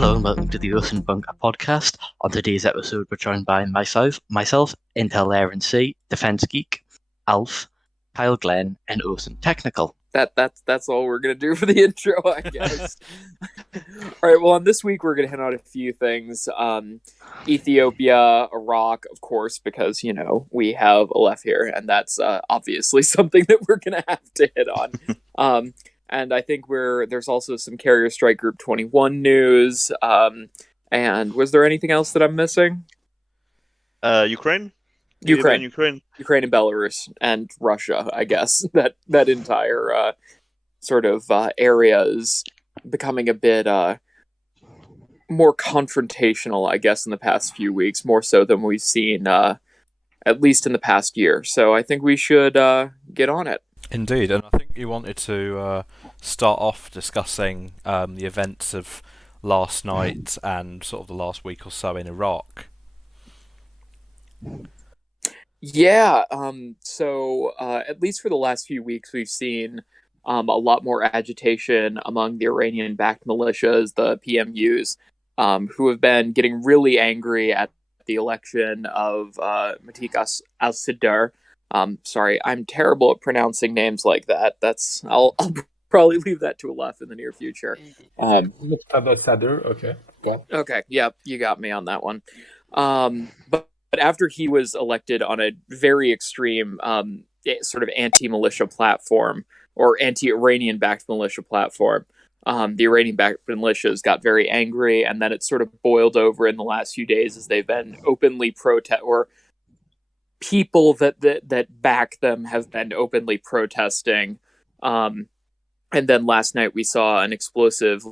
Hello and welcome to the Osint podcast. On today's episode, we're joined by myself, Intel Air and Sea, Defence Geek, Alf, Kyle Glenn, and Osinttechnical. That's all we're gonna do for the intro, I guess. All right. Well, on this week we're gonna hit on a few things. Ethiopia, Iraq, of course, because we have Aleph here, and that's obviously something that we're gonna have to hit on. And I think there's also some Carrier Strike Group 21 news. And was there anything else that I'm missing? Ukraine, Ukraine Ukraine. and Belarus and Russia, I guess. That entire sort of area is becoming a bit more confrontational, I guess, in the past few weeks, more so than we've seen at least in the past year. So I think we should get on it. Indeed, and I think you wanted to start off discussing the events of last night and sort of the last week or so in Iraq. Yeah, so at least for the last few weeks, we've seen a lot more agitation among the Iranian-backed militias, the PMUs, who have been getting really angry at the election of Matik al-Sidr. Sorry, I'm terrible at pronouncing names like that. I'll probably leave that to a left in the near future. Okay. Well. Okay, yep, you got me on that one. But after he was elected on a very extreme sort of anti-militia platform, or anti-Iranian-backed militia platform, the Iranian-backed militias got very angry, and then it sort of boiled over in the last few days as they've been openly or people that back them have been openly protesting. And then last night we saw an explosive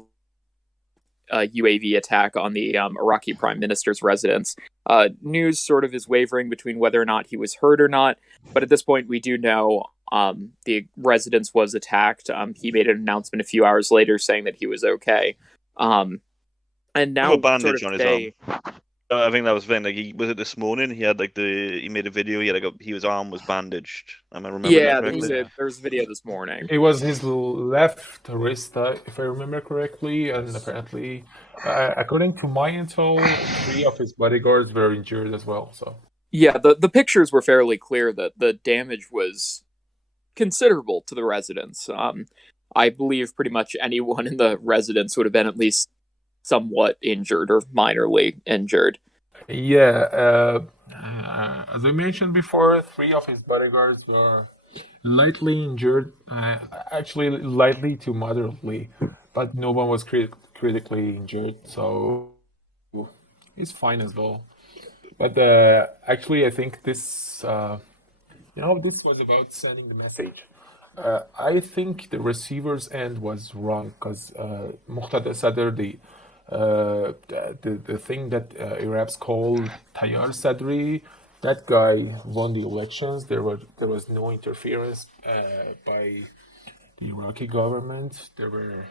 UAV attack on the Iraqi prime minister's residence. News sort of is wavering between whether or not he was hurt or not, but at this point we do know the residence was attacked. He made an announcement a few hours later saying that he was okay. And now A bandage sort of on his arm. I think that was the thing. Like, was it this morning? He had he made a video. He had his arm was bandaged. Am I remembering that correctly? there was a video this morning. It was his left wrist, if I remember correctly, and apparently, according to my intel, 3 of his bodyguards were injured as well. So yeah, the pictures were fairly clear that the damage was considerable to the residents. I believe pretty much anyone in the residence would have been at least somewhat injured or minorly injured. yeah, as I mentioned before, 3 of his bodyguards were lightly injured, actually lightly to moderately, but no one was critically injured, so it's fine as well. But actually, I think this, this was about sending the message. I think the receiver's end was wrong because Muqtada Sadr, the thing that Arabs call Tayyar Sadri, that guy won the elections. There was no interference by the Iraqi government. There were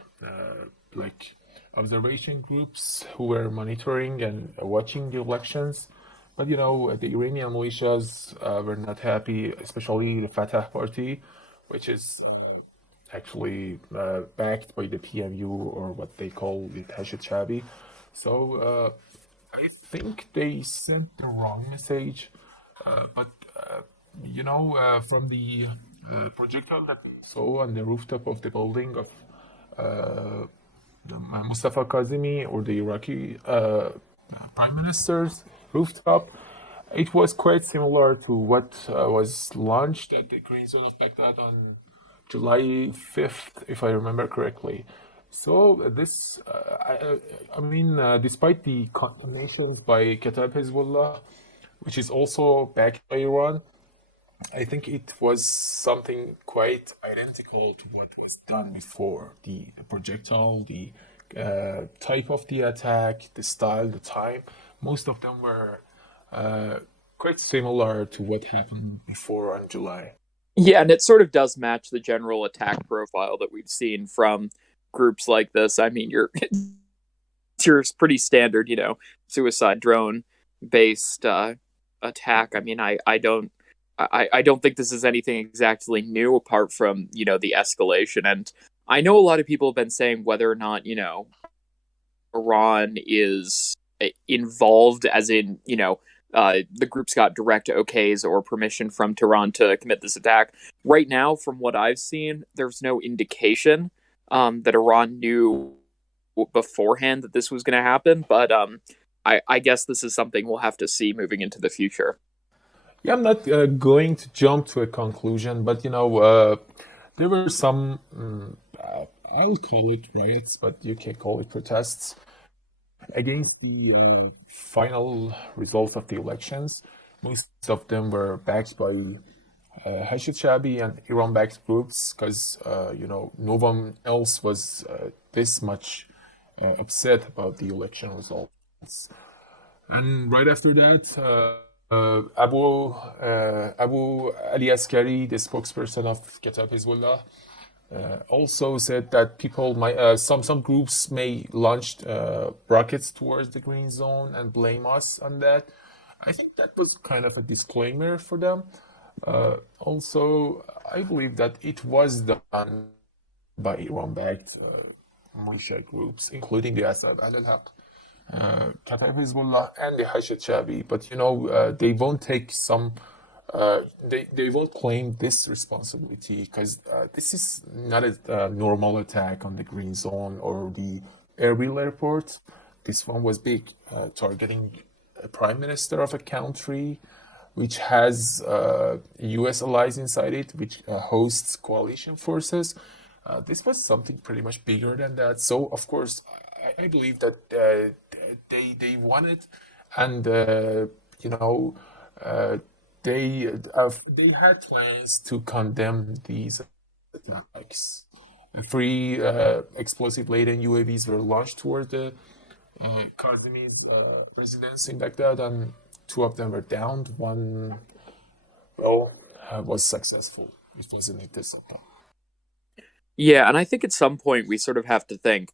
observation groups who were monitoring and watching the elections. But the Iranian militias were not happy, especially the Fatah party, which is actually backed by the PMU, or what they call the Hashid Shabi. So I think they sent the wrong message. But from the projectile that we saw on the rooftop of the building of Mustafa Kazemi, or the Iraqi prime minister's rooftop, it was quite similar to what was launched at the Green Zone of Baghdad on July 5th, if I remember correctly. So this, despite the condemnations by Kataib Hezbollah, which is also backed by Iran, I think it was something quite identical to what was done before. The projectile, the type of the attack, the style, the time, most of them were quite similar to what happened before on July. Yeah, and it sort of does match the general attack profile that we've seen from groups like this. I mean, it's pretty standard, suicide drone based attack. I mean, I don't think this is anything exactly new apart from, the escalation. And I know a lot of people have been saying whether or not, Iran is involved, as in, the group's got direct okays or permission from Tehran to commit this attack. Right now, from what I've seen, there's no indication that Iran knew beforehand that this was going to happen, but I guess this is something we'll have to see moving into the future. Yeah, I'm not going to jump to a conclusion, but there were some, I'll call it riots, but you can call it protests against the final results of the elections. Most of them were backed by Hashid Shabi and Iran-backed groups, because no one else was this much upset about the election results. And right after that, Abu Ali Askari, the spokesperson of Kataib Hezbollah, also said that people might, some groups may launch rockets towards the green zone and blame us on that. I think that was kind of a disclaimer for them. Also, I believe that it was done by Iran-backed militia groups, including the Asad al-Haq, Kataib Hezbollah, and the Hashid Shabi. But they won't take they won't claim this responsibility, because this is not a normal attack on the green zone or the Erbil airport. This one was big, targeting a prime minister of a country which has U.S. allies inside it, which hosts coalition forces. This was something pretty much bigger than that. So, of course, I believe that they won it, and they had plans to condemn these attacks. Three explosive-laden UAVs were launched toward the Kardini residence in Baghdad, and two of them were downed. One, was successful. It wasn't a discipline. Yeah, and I think at some point we sort of have to think.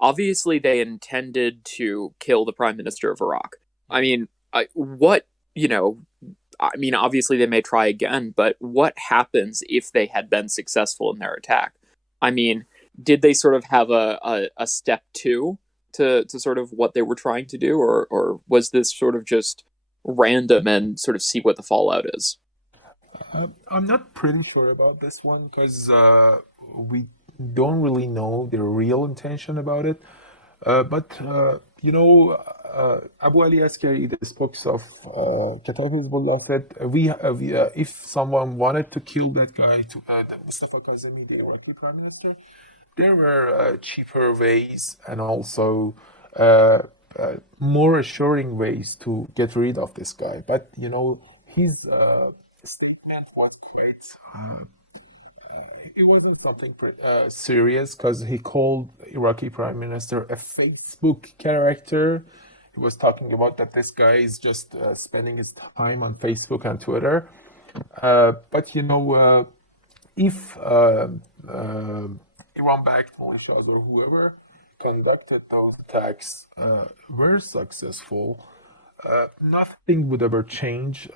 Obviously, they intended to kill the prime minister of Iraq. I mean, obviously they may try again, but what happens if they had been successful in their attack? I mean, did they sort of have a step two to sort of what they were trying to do, or was this sort of just random and sort of see what the fallout is? I'm not pretty sure about this one, because we don't really know the real intention about it. But Abu Ali Askari, the spokes of Kataib Hezbollah, said if someone wanted to kill that guy, the Mustafa Kazemi, the Iraqi prime minister, there were cheaper ways and also more assuring ways to get rid of this guy. But his statement was quite. It wasn't something serious, because he called Iraqi prime minister a Facebook character. He was talking about that this guy is just spending his time on Facebook and Twitter. But if Iran-backed militias or whoever conducted those attacks were successful, nothing would ever change.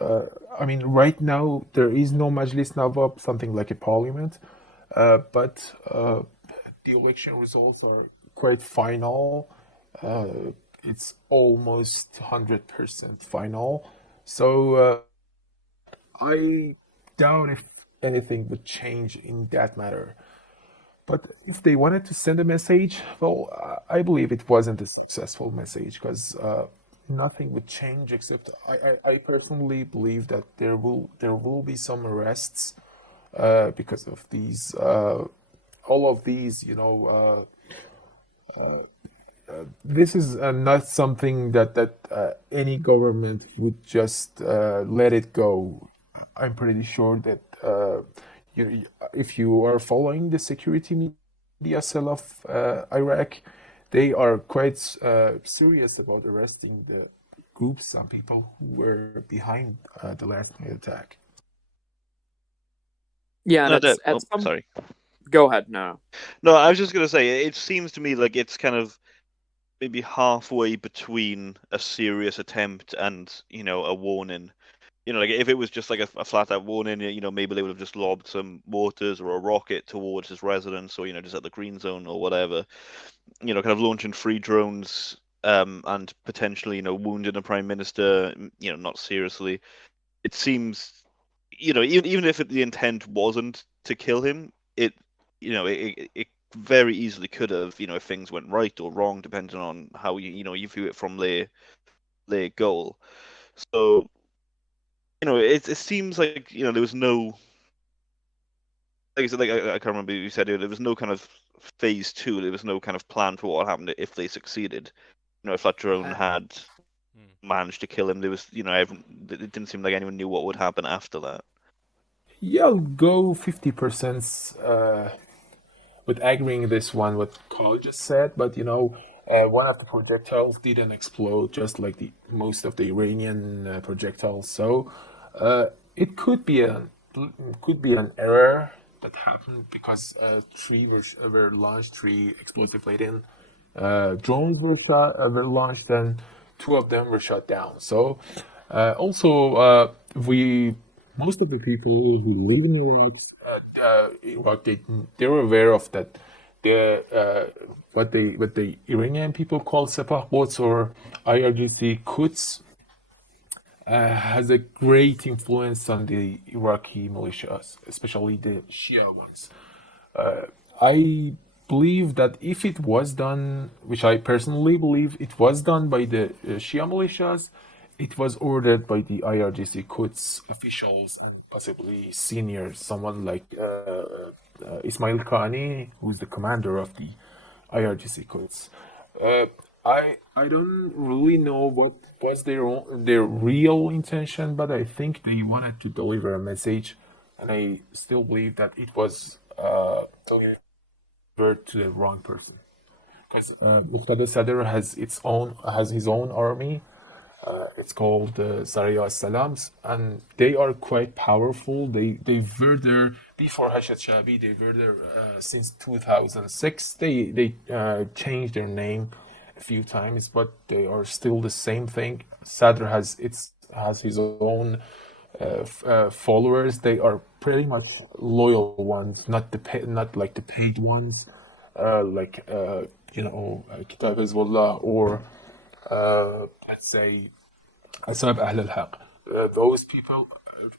I mean, right now there is no Majlis Nawab, something like a parliament, but the election results are quite final. It's almost 100% final. So I doubt if anything would change in that matter. But if they wanted to send a message, well, I believe it wasn't a successful message, because nothing would change, except I personally believe that there will be some arrests because of these all of these this is not something that any government would just let it go. I'm pretty sure that if you are following the security media cell of Iraq, they are quite serious about arresting the groups and people who were behind the last night attack. Yeah, No, sorry. Go ahead. No, I was just going to say, it seems to me like it's kind of maybe halfway between a serious attempt and, a warning. Like if it was just like a flat out warning, maybe they would have just lobbed some mortars or a rocket towards his residence, or, just at the green zone or whatever. kind of launching free drones, and potentially, wounding a prime minister, not seriously. It seems, even if the intent wasn't to kill him, it very easily could have, if things went right or wrong, depending on how you view it from their goal. So, it seems like, there was no, like I said, I can't remember, you said it, there was no kind of phase two, there was no kind of plan for what happened if they succeeded. If that drone had managed to kill him, there was, it didn't seem like anyone knew what would happen after that. Yeah, I'll go 50% with agreeing this one what Carl just said, but one of the projectiles didn't explode, just like the most of the Iranian projectiles. So it could be an error that happened because were launched, three explosive laden drones were launched, and two of them were shot down. So we most of the people who live in Iraq, they were aware of that. What the Iranian people call Sepah boats or IRGC Quds has a great influence on the Iraqi militias, especially the Shia ones. I believe that if it was done, which I personally believe it was done by the Shia militias, it was ordered by the IRGC Quds officials and possibly seniors, someone like Ismail Khani, who's the commander of the IRGC Quds. I don't really know what was their real intention, but I think they wanted to deliver a message, and I still believe that it was delivered to the wrong person. Because Muqtada Sadr has his own army. It's called Zaraya Salams, and they are quite powerful. They were there before Hashad Shabi. They were there since 2006. They changed their name a few times, but they are still the same thing. Sadr has his own followers. They are pretty much loyal ones, not like the paid ones, like Kitab Hezbollah or let's say Asab Ahl al-Haq. Those people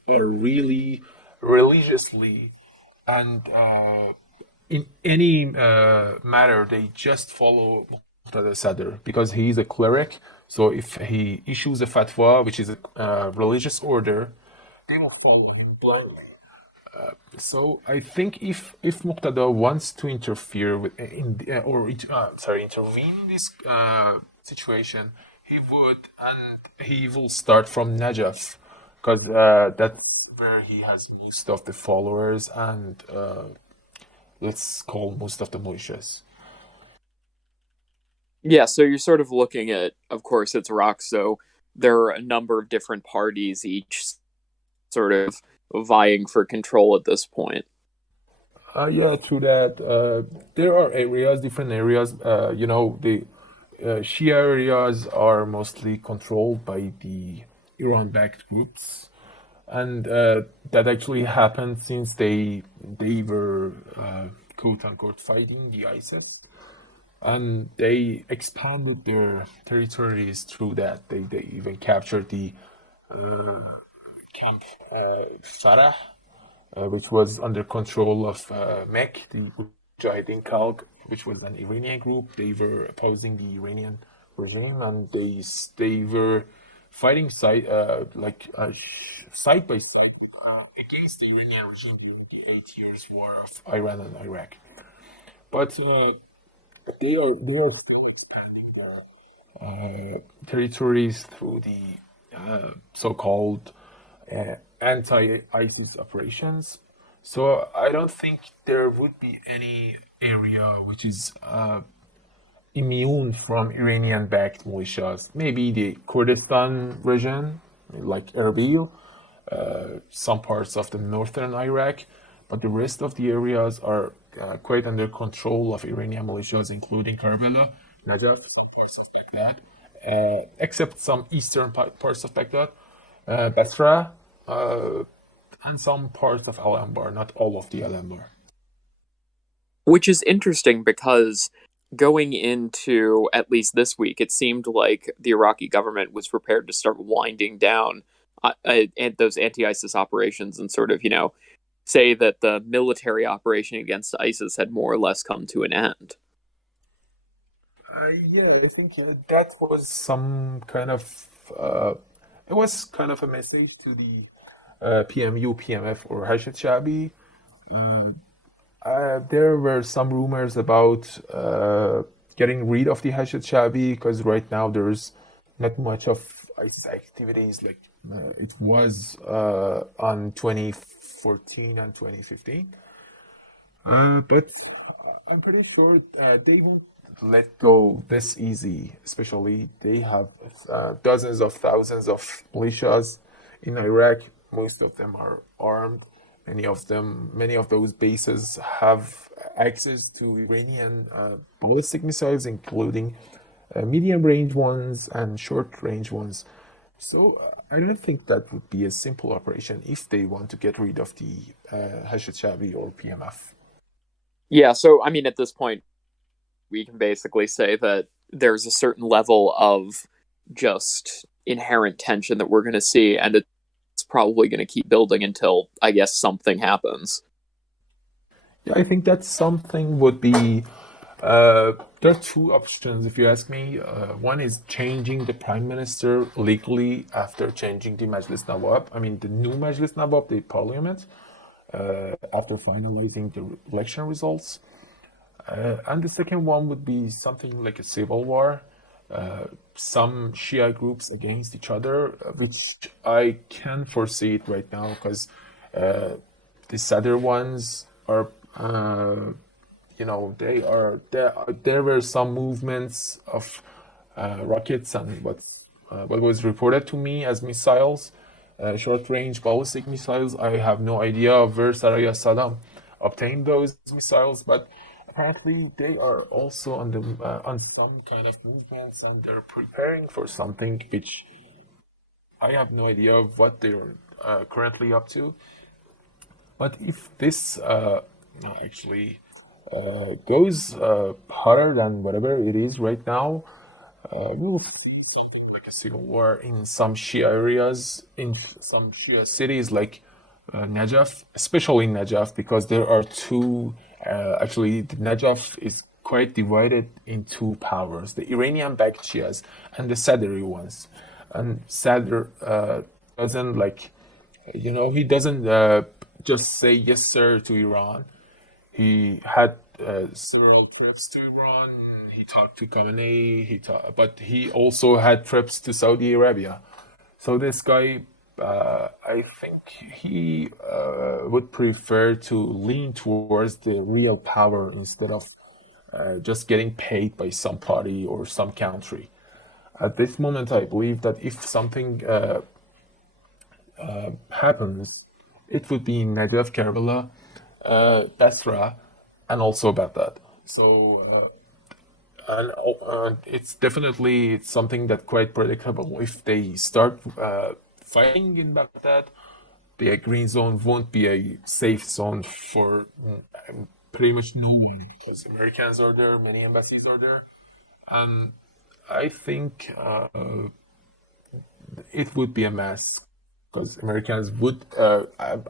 are really religiously and in any matter they just follow Muqtada Sadr because he is a cleric. So if he issues a fatwa, which is a religious order, they will follow him blindly. So I think if Muqtada wants to interfere with intervene in this situation, he would, and he will start from Najaf, because that's where he has most of the followers and let's call most of the militias. Yeah, so you're sort of looking at, of course, it's Iraq, so there are a number of different parties, each sort of vying for control at this point. Yeah, true that. There are different areas. The Shia areas are mostly controlled by the Iran-backed groups, and that actually happened since they were quote unquote fighting the ISIS, and they expanded their territories through that. They even captured the camp Farah, which was under control of MEK, the Mujahideen Khalq, which was an Iranian group. They were opposing the Iranian regime, and they were fighting side by side against the Iranian regime during the 8 years war of Iran and Iraq. But they are still expanding territories through the so-called anti-ISIS operations. So I don't think there would be any area which is immune from Iranian-backed militias. Maybe the Kurdistan region, like Erbil, some parts of the northern Iraq, but the rest of the areas are quite under control of Iranian militias, including Karbala, Najaf, Baghdad, except some eastern parts of Baghdad, Basra, and some parts of Al Anbar, not all of the Al Anbar. Which is interesting because going into at least this week, it seemed like the Iraqi government was prepared to start winding down those anti-ISIS operations and sort of, say that the military operation against ISIS had more or less come to an end. Yeah, I think that was some kind of it was kind of a message to the PMU, PMF, or Hashid Shabi. There were some rumors about getting rid of the Hashid Shabi because right now there's not much of ISIS activities like it was on 2014 and 2015. But I'm pretty sure they won't let go this easy. Especially they have dozens of thousands of militias in Iraq. Most of them are armed. Many of those bases have access to Iranian ballistic missiles, including medium-range ones and short-range ones. So I don't think that would be a simple operation if they want to get rid of the Hashid Shabi or PMF. Yeah, so I mean, at this point, we can basically say that there's a certain level of just inherent tension that we're going to see, and it's probably going to keep building until, I guess, something happens. Yeah, I think that something would be. There are two options, if you ask me. One is changing the prime minister legally after changing the Majlis Nawab. I mean, the new Majlis Nawab, the parliament, after finalizing the election results. And the second one would be something like a civil war. Some Shia groups against each other, which I can foresee it right now because the other ones are, there were some movements of rockets and what was reported to me as missiles, short-range ballistic missiles. I have no idea where Saraya Saddam obtained those missiles, but apparently they are also on some kind of movements and they're preparing for something which I have no idea of what they're currently up to. But if this actually goes harder than whatever it is right now, we will see something like a civil war in some Shia areas, in some Shia cities like Najaf, especially Najaf, because there are two. Actually, the Najaf is quite divided in two powers: the Iranian-backed Shias and the Sadri ones. And Sadr doesn't he doesn't just say yes sir to Iran. He had several trips to Iran. He talked to Khamenei. But he also had trips to Saudi Arabia. So this guy, I think he would prefer to lean towards the real power instead of just getting paid by some party or some country. At this moment, I believe that if something happens, it would be in Najaf, Karbala, Basra, and also Baghdad. So, and it's something that quite predictable. If they start fighting in Baghdad, the green zone won't be a safe zone for pretty much no one because Americans are there, many embassies are there, and I think it would be a mess because Americans would.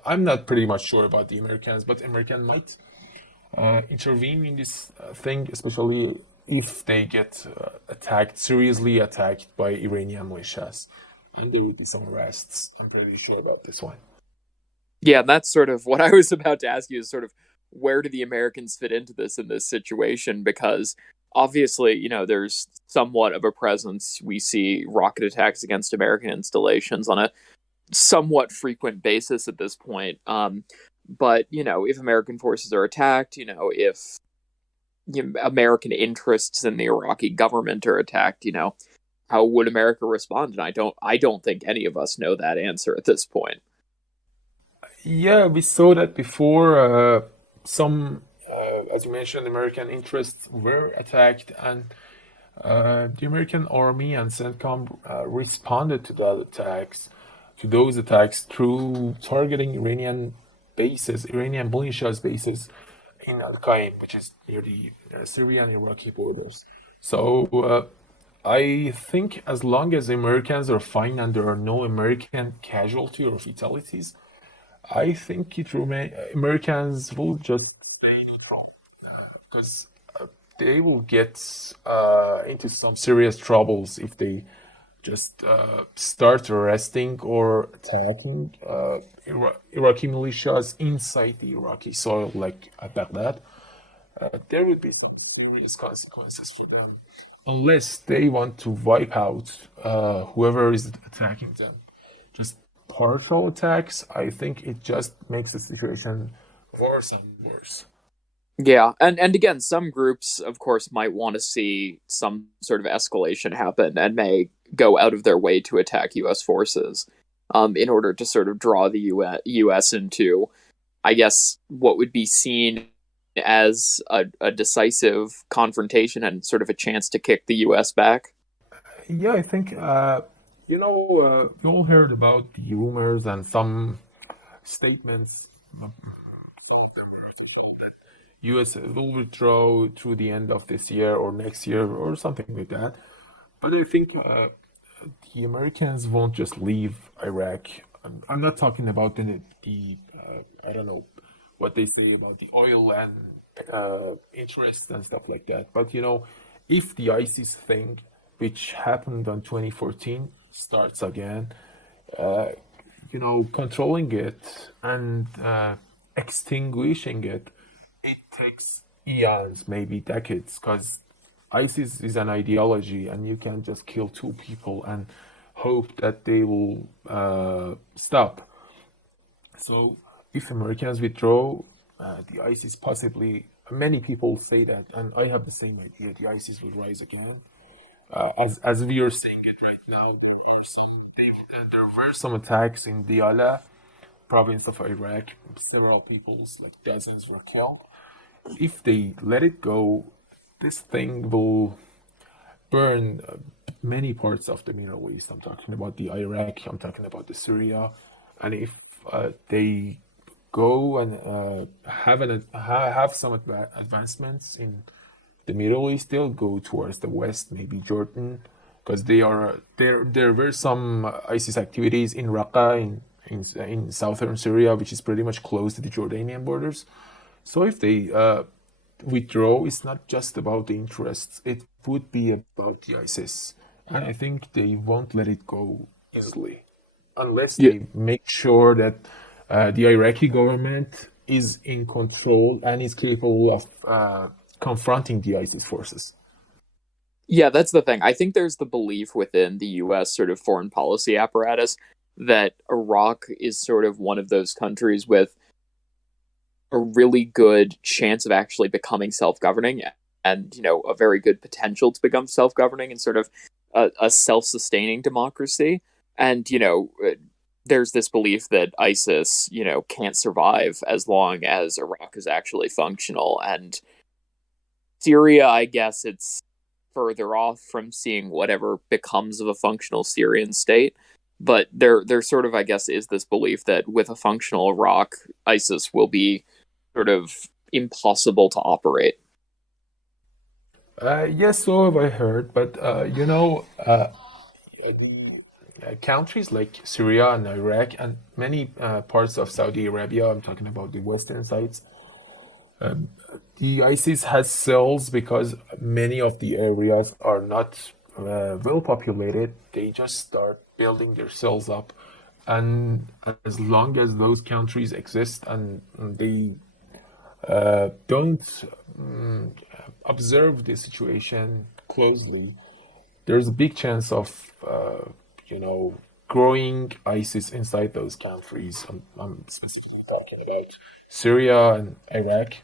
I'm not pretty much sure about the Americans, but American might intervene in this thing, especially if they get seriously attacked by Iranian militias, and there would be some arrests. I'm pretty sure about this one. Yeah, that's sort of what I was about to ask you, is sort of where do the Americans fit into this in this situation? Because obviously, there's somewhat of a presence. We see rocket attacks against American installations on a somewhat frequent basis at this point. But, if American forces are attacked, if American interests in the Iraqi government are attacked, how would America respond? And I don't think any of us know that answer at this point. Yeah, we saw that before. Some, as you mentioned, American interests were attacked, and the American Army and CENTCOM responded to those attacks through targeting Iranian militias bases in Al-Qaim, which is near the Syrian-Iraqi borders. So I think as long as Americans are fine and there are no American casualty or fatalities, I think it remain Americans will just because they will get into some serious troubles if they just start arresting or attacking Iraqi militias inside the Iraqi soil, like at Baghdad. There would be some serious consequences for them, unless they want to wipe out whoever is attacking them. Just partial attacks, I think it just makes the situation worse and worse. Yeah, and again, some groups, of course, might want to see some sort of escalation happen and may go out of their way to attack U.S. forces, in order to sort of draw the U.S. into, I guess, what would be seen as a decisive confrontation and sort of a chance to kick the U.S. back. Yeah, I think you all heard about the rumors and some statements. Some of them were official that U.S. will withdraw through the end of this year or next year or something like that. But I think the Americans won't just leave Iraq. I'm not talking about the I don't know what they say about the oil and interest and stuff like that. But if the ISIS thing, which happened on 2014, starts again, controlling it and extinguishing it, it takes eons, maybe decades, because ISIS is an ideology, and you can't just kill two people and hope that they will stop. So if Americans withdraw, the ISIS possibly, many people say that, and I have the same idea, the ISIS will rise again. As we are seeing it right now, there were some attacks in Diyala, province of Iraq. Several people, like dozens, were killed. If they let it go, this thing will burn many parts of the Middle East. I'm talking about the Iraq, I'm talking about the Syria, and if they go and have some advancements in the Middle East, they'll go towards the west, maybe Jordan, because there were some ISIS activities in Raqqa in southern Syria, which is pretty much close to the Jordanian borders. So if they withdraw, it's not just about the interests, it would be about the ISIS. And I think they won't let it go easily unless they make sure that the Iraqi government is in control and is capable of confronting the ISIS forces. Yeah, that's the thing. I think there's the belief within the U.S. sort of foreign policy apparatus that Iraq is sort of one of those countries with a really good chance of actually becoming self-governing and, a very good potential to become self-governing and sort of a self-sustaining democracy. And, there's this belief that ISIS, can't survive as long as Iraq is actually functional. And Syria, I guess it's further off from seeing whatever becomes of a functional Syrian state. But there sort of, I guess, is this belief that with a functional Iraq, ISIS will be sort of impossible to operate. Yes, so have I heard, but countries like Syria and Iraq and many parts of Saudi Arabia, I'm talking about the western sides, the ISIS has cells because many of the areas are not well populated. They just start building their cells up. And as long as those countries exist and they don't observe the situation closely, there's a big chance of growing ISIS inside those countries. I'm specifically talking about Syria and Iraq.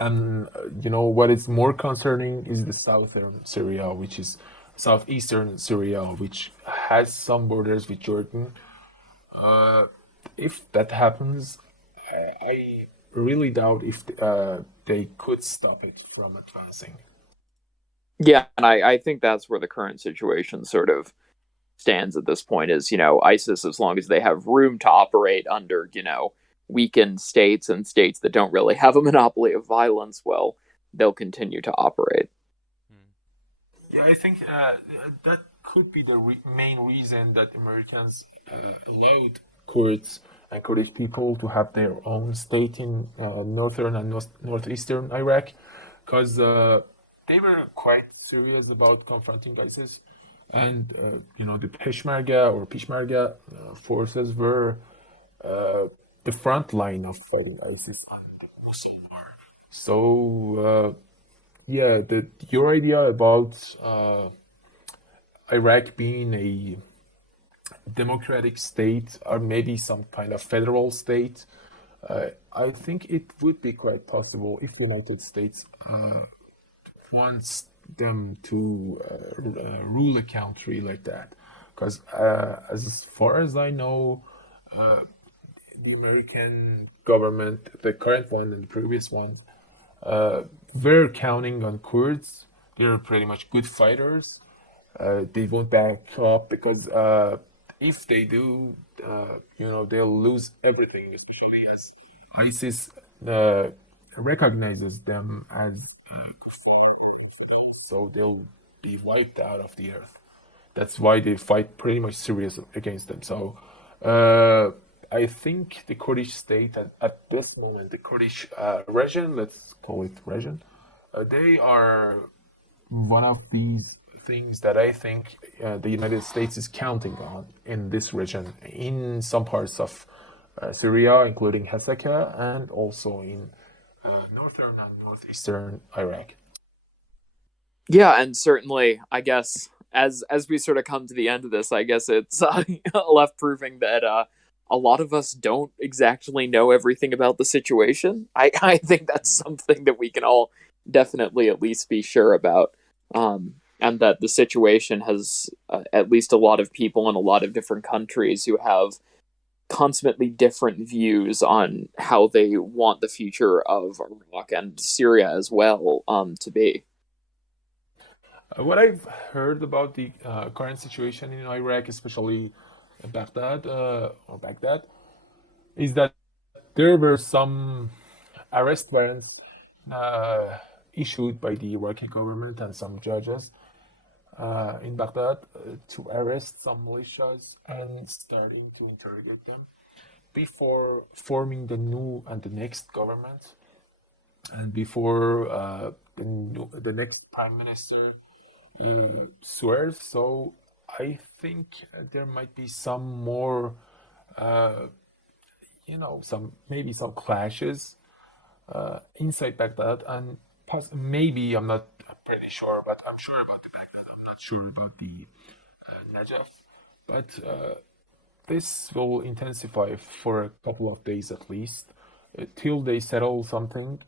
And what is more concerning is the southern Syria, which is southeastern Syria, which has some borders with Jordan. If that happens, I really doubt if they could stop it from advancing. Yeah, and I think that's where the current situation sort of stands at this point is, ISIS, as long as they have room to operate under, weakened states and states that don't really have a monopoly of violence, well, they'll continue to operate. Yeah, I think that could be the main reason that Americans allowed Kurds and Kurdish people to have their own state in northern and northeastern Iraq, because they were quite serious about confronting ISIS, and the Peshmerga forces were the front line of fighting ISIS and Mosul. So yeah, your idea about Iraq being a democratic state or maybe some kind of federal state, I think it would be quite possible if the United States wants them to rule a country like that. Because as far as I know, the American government, the current one and the previous ones, were counting on Kurds. They're pretty much good fighters. They won't back up because if they do, they'll lose everything, especially as ISIS recognizes them as so they'll be wiped out of the earth. That's why they fight pretty much serious against them. So I think the Kurdish state at this moment, the Kurdish region, let's call it region, they are one of these things that I think the United States is counting on in this region, in some parts of Syria, including Hasaka, and also in northern and northeastern Iraq. Yeah, and certainly, I guess, as we sort of come to the end of this, I guess it's left proving that a lot of us don't exactly know everything about the situation. I think that's something that we can all definitely at least be sure about. And that the situation has at least a lot of people in a lot of different countries who have constantly different views on how they want the future of Iraq and Syria as well to be. What I've heard about the current situation in Iraq, especially Baghdad, is that there were some arrest warrants issued by the Iraqi government and some judges in Baghdad to arrest some militias and starting to interrogate them before forming the new and the next government and before the next prime minister swears. So I think there might be some more, maybe some clashes inside Baghdad, and maybe I'm not pretty sure, but I'm sure about the Baghdad. I'm not sure about the Najaf. But this will intensify for a couple of days at least till they settle something.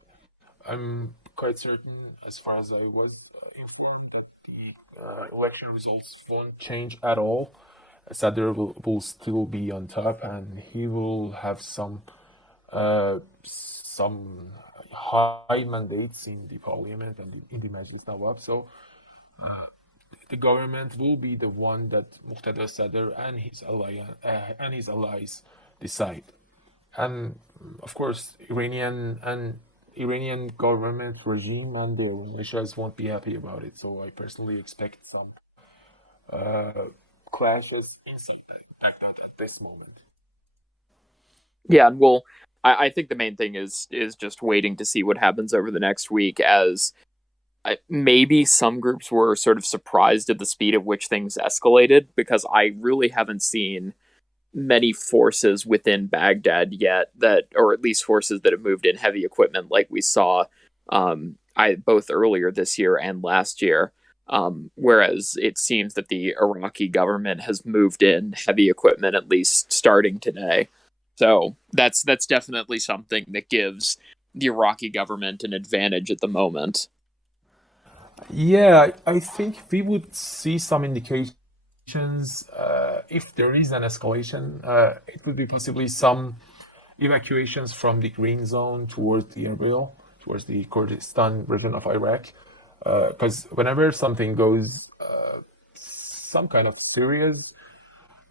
I'm quite certain, as far as I was informed, that the election results won't change at all. Sadr will still be on top, and he will have some high mandates in the parliament and in the Majlis Nawab. So the government will be the one that Muqtada Sadr and his allies decide. And of course, Iranian government regime and their militias won't be happy about it. So I personally expect some clashes inside Baghdad at this moment. Yeah, and I think the main thing is just waiting to see what happens over the next week, as maybe some groups were sort of surprised at the speed at which things escalated, because I really haven't seen many forces within Baghdad yet or at least forces that have moved in heavy equipment like we saw both earlier this year and last year. Whereas it seems that the Iraqi government has moved in heavy equipment, at least starting today. So that's definitely something that gives the Iraqi government an advantage at the moment. Yeah, I think we would see some indications if there is an escalation. It would be possibly some evacuations from the Green Zone towards the Erbil, towards the Kurdistan region of Iraq. Because whenever something goes some kind of serious,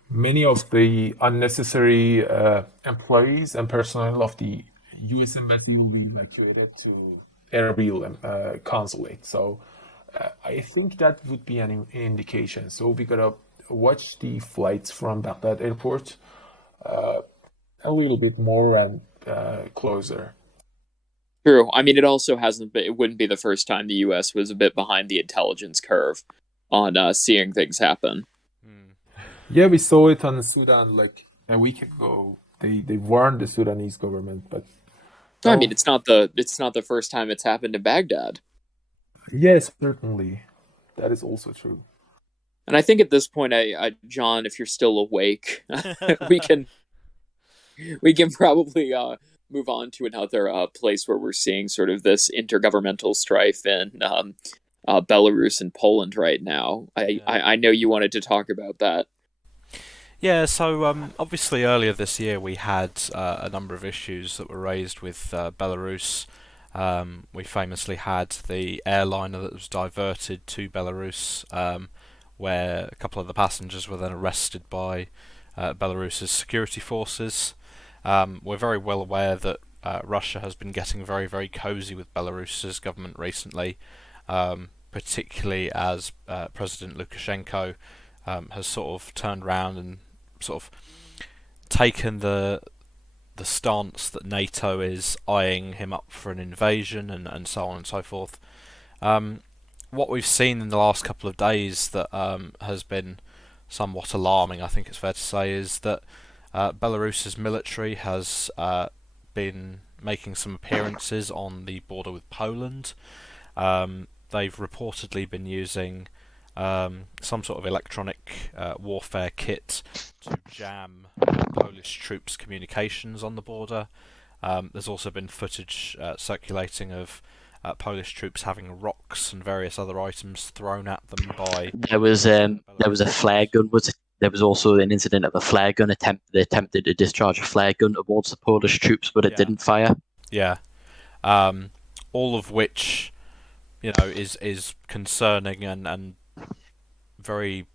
many of the unnecessary employees and personnel of the U.S. embassy will be evacuated to Erbil consulate. So I think that would be an indication. So we gotta watch the flights from Baghdad airport a little bit more and closer. True. I mean, it also hasn't been, it wouldn't be the first time the U.S. was a bit behind the intelligence curve on seeing things happen. Yeah, we saw it on Sudan like a week ago. They warned the Sudanese government, but I mean, it's not the first time it's happened in Baghdad. yes, certainly, that is also true. And I think at this point, John, if you're still awake, we can probably move on to another place where we're seeing sort of this intergovernmental strife in Belarus and Poland right now. I know you wanted to talk about that. Yeah, so obviously earlier this year we had a number of issues that were raised with Belarus. We famously had the airliner that was diverted to Belarus, where a couple of the passengers were then arrested by Belarus's security forces. We're very well aware that Russia has been getting very, very cosy with Belarus's government recently, particularly as President Lukashenko has sort of turned around and sort of taken the stance that NATO is eyeing him up for an invasion and so on and so forth. What we've seen in the last couple of days that has been somewhat alarming, I think it's fair to say, is that Belarus's military has been making some appearances on the border with Poland. They've reportedly been using some sort of electronic warfare kit to jam Polish troops' communications on the border. There's also been footage circulating of Polish troops having rocks and various other items thrown at them by. There was a flare gun. There was also an incident of a flare gun They attempted to discharge a flare gun towards the Polish troops, but it didn't fire. Yeah, all of which, is concerning and very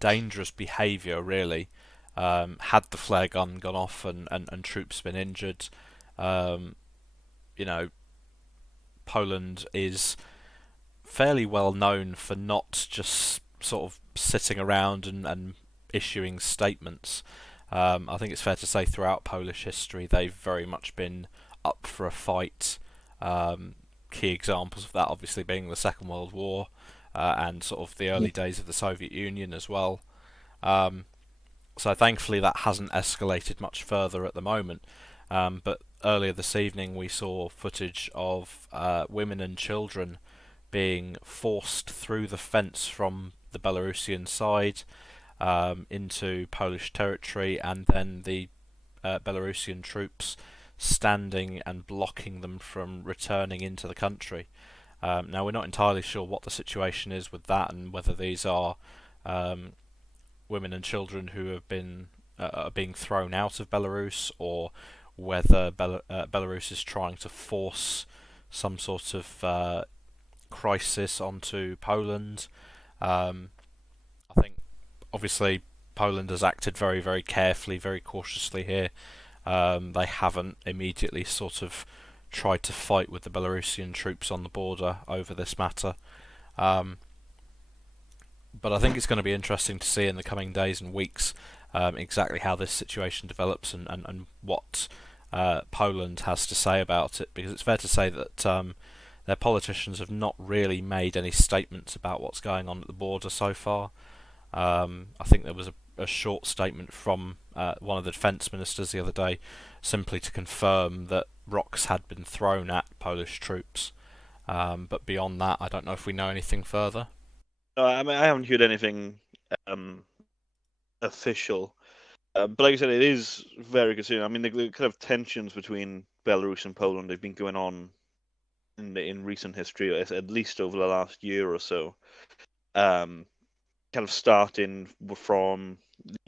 dangerous behaviour, really. Had the flare gun gone off and troops been injured, Poland is fairly well known for not just sort of sitting around and issuing statements. I think it's fair to say throughout Polish history they've very much been up for a fight. Key examples of that obviously being the Second World War and sort of the early days of the Soviet Union as well. So thankfully that hasn't escalated much further at the moment. But earlier this evening we saw footage of women and children being forced through the fence from the Belarusian side into Polish territory, and then the Belarusian troops standing and blocking them from returning into the country. Now we're not entirely sure what the situation is with that and whether these are women and children who have been are being thrown out of Belarus, or whether Belarus is trying to force some sort of crisis onto Poland. I think obviously Poland has acted very, very carefully, very cautiously here. They haven't immediately sort of tried to fight with the Belarusian troops on the border over this matter. But I think it's going to be interesting to see in the coming days and weeks exactly how this situation develops and what Poland has to say about it, because it's fair to say that their politicians have not really made any statements about what's going on at the border so far. I think there was a short statement from one of the defence ministers the other day, simply to confirm that rocks had been thrown at Polish troops. But beyond that, I don't know if we know anything further. I mean, I haven't heard anything official, but like I said, it is very concerning. I mean, the kind of tensions between Belarus and Poland have been going on in recent history, at least over the last year or so. Kind of starting from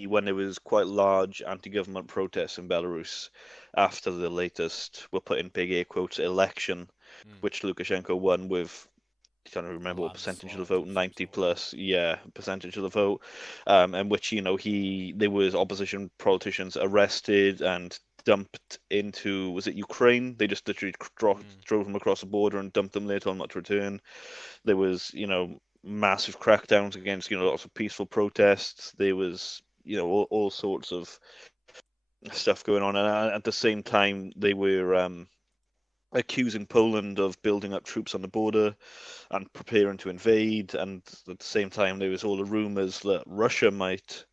when there was quite large anti-government protests in Belarus after the latest, we'll put in big air quotes, election, which Lukashenko won with trying to remember what percentage of the landslide vote, of some 90 sort. plus, percentage of the vote, and which there was opposition politicians arrested and dumped into, was it Ukraine? They just literally drove them across the border and dumped them there, told them not to return. There was, massive crackdowns against, lots of peaceful protests. There was, all sorts of stuff going on, and at the same time, they were accusing Poland of building up troops on the border and preparing to invade. And at the same time, there was all the rumors that Russia might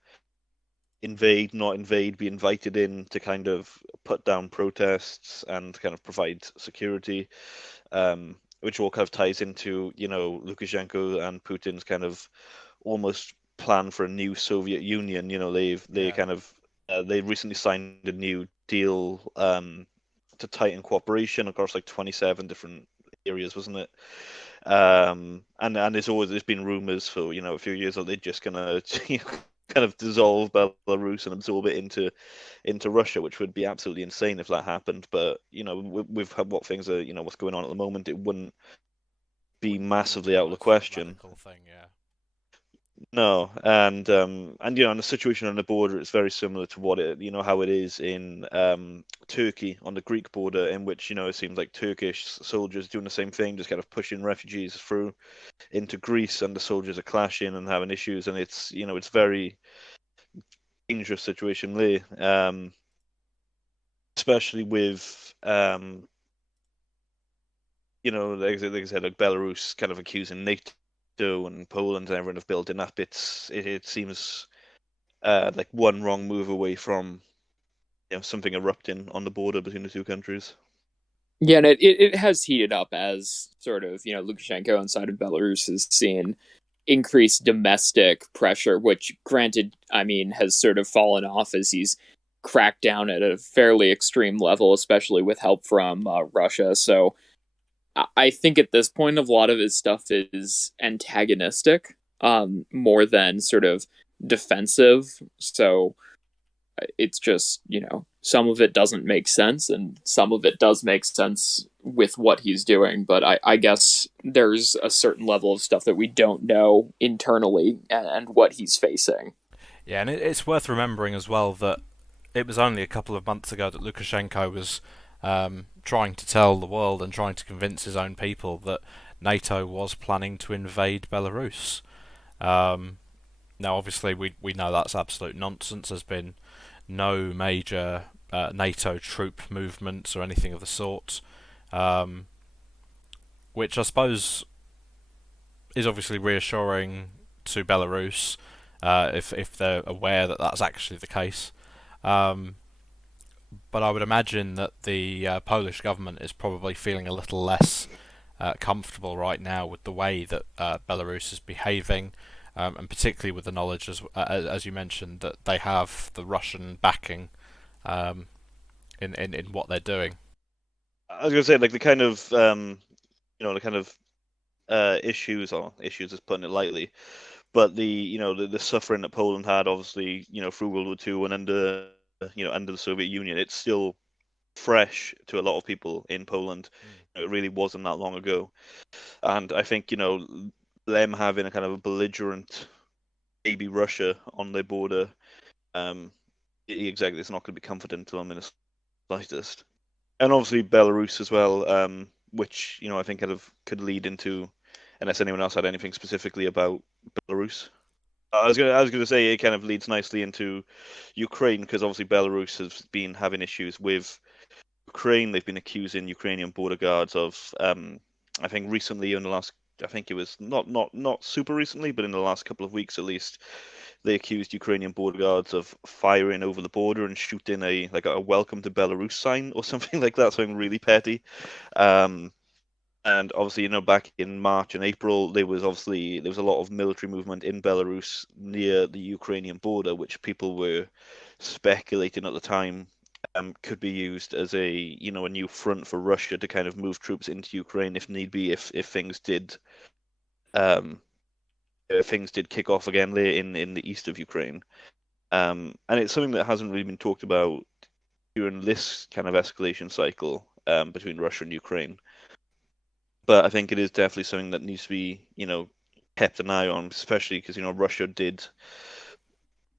invade, not invade, be invited in to kind of put down protests and kind of provide security, which all kind of ties into, Lukashenko and Putin's kind of almost plan for a new Soviet Union. They recently signed a new deal to tighten cooperation across like 27 different areas, wasn't it? And there's been rumors for a few years that they're just gonna kind of dissolve Belarus and absorb it into Russia, which would be absolutely insane if that happened. But with what things are, what's going on at the moment, it wouldn't be massively out of the question. Radical thing, yeah. No, and and the situation on the border is very similar to what how it is in Turkey on the Greek border, in which it seems like Turkish soldiers doing the same thing, just kind of pushing refugees through into Greece, and the soldiers are clashing and having issues, and it's very dangerous situation there, especially with like I said, like Belarus kind of accusing NATO and Poland and everyone of building up. It seems like one wrong move away from something erupting on the border between the two countries. Yeah, and it has heated up as sort of, Lukashenko inside of Belarus has seen increased domestic pressure, which, granted, I mean, has sort of fallen off as he's cracked down at a fairly extreme level, especially with help from Russia. So I think at this point, a lot of his stuff is antagonistic, more than sort of defensive. So it's just, some of it doesn't make sense and some of it does make sense with what he's doing. But I guess there's a certain level of stuff that we don't know internally and what he's facing. Yeah, and it's worth remembering as well that it was only a couple of months ago that Lukashenko was trying to tell the world and trying to convince his own people that NATO was planning to invade Belarus. Now, obviously, we know that's absolute nonsense. There's been no major NATO troop movements or anything of the sort, which I suppose is obviously reassuring to Belarus if they're aware that that's actually the case. But I would imagine that the Polish government is probably feeling a little less comfortable right now with the way that Belarus is behaving, and particularly with the knowledge, as you mentioned, that they have the Russian backing in what they're doing. I was going to say, like, the kind of issues is putting it lightly, but the suffering that Poland had, obviously, through World War II and under the Soviet Union, it's still fresh to a lot of people in Poland. It really wasn't that long ago, and I think them having a kind of a belligerent baby Russia on their border, exactly, it's not going to be comforting to them in the slightest. And obviously Belarus as well, which I think could lead into, unless anyone else had anything specifically about Belarus. I was gonna say it kind of leads nicely into Ukraine, because obviously Belarus has been having issues with Ukraine. They've been accusing Ukrainian border guards of, I think recently in the last, I think it was not super recently, but in the last couple of weeks at least, they accused Ukrainian border guards of firing over the border and shooting a welcome to Belarus sign or something like that, something really petty. And obviously, back in March and April, there was a lot of military movement in Belarus near the Ukrainian border, which people were speculating at the time could be used as a new front for Russia to kind of move troops into Ukraine if need be, if things did kick off again there in the east of Ukraine. And it's something that hasn't really been talked about during this kind of escalation cycle between Russia and Ukraine. but I think it is definitely something that needs to be, kept an eye on, especially because, Russia did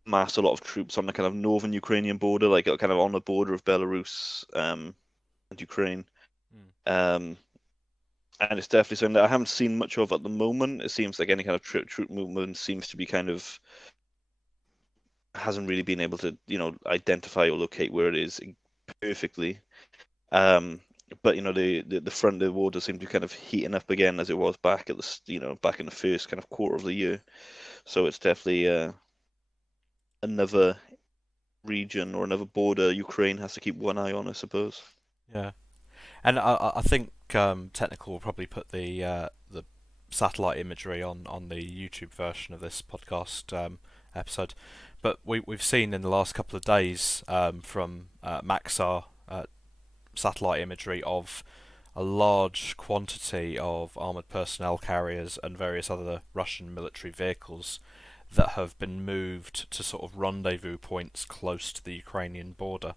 mass a lot of troops on the kind of northern Ukrainian border, like kind of on the border of Belarus and Ukraine. Um, and it's definitely something that I haven't seen much of at the moment. It seems like any kind of troop movement seems to be kind of hasn't really been able to, identify or locate where it is perfectly. But the front of the water seemed to be kind of heating up again as it was back at back in the first kind of quarter of the year. So it's definitely another region or another border Ukraine has to keep one eye on, I suppose. Yeah, and I think Technical will probably put the satellite imagery on the YouTube version of this podcast episode. But we've seen in the last couple of days from Maxar satellite imagery of a large quantity of armoured personnel carriers and various other Russian military vehicles that have been moved to sort of rendezvous points close to the Ukrainian border.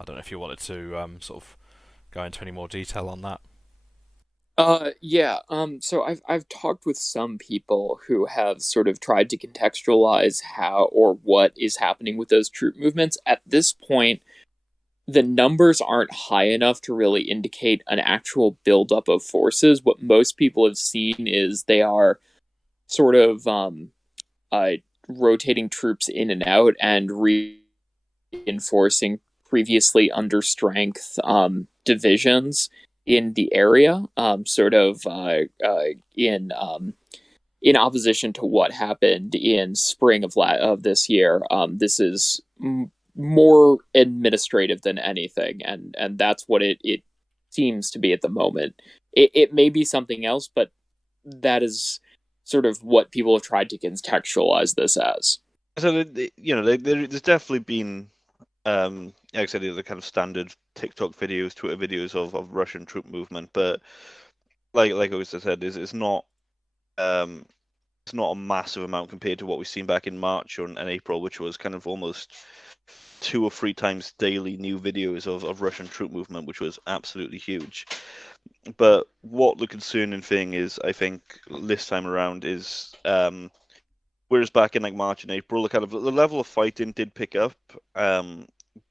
I don't know if you wanted to sort of go into any more detail on that. Yeah. So I've talked with some people who have sort of tried to contextualize how or what is happening with those troop movements. At this point, the numbers aren't high enough to really indicate an actual buildup of forces. What most people have seen is they are sort of uh, rotating troops in and out and reinforcing previously under strength divisions in the area, in opposition to what happened in spring of this year. This is more administrative than anything, and that's what it seems to be at the moment. It may be something else, but that is sort of what people have tried to contextualize this as. So, there's definitely been, like I said, the kind of standard TikTok videos, Twitter videos of Russian troop movement, but like I said, it's not it's not a massive amount compared to what we've seen back in March and April, which was kind of almost 2 or 3 times daily new videos of Russian troop movement, which was absolutely huge. But what the concerning thing is, I think, this time around is, whereas back in like March and April, the level of fighting did pick up.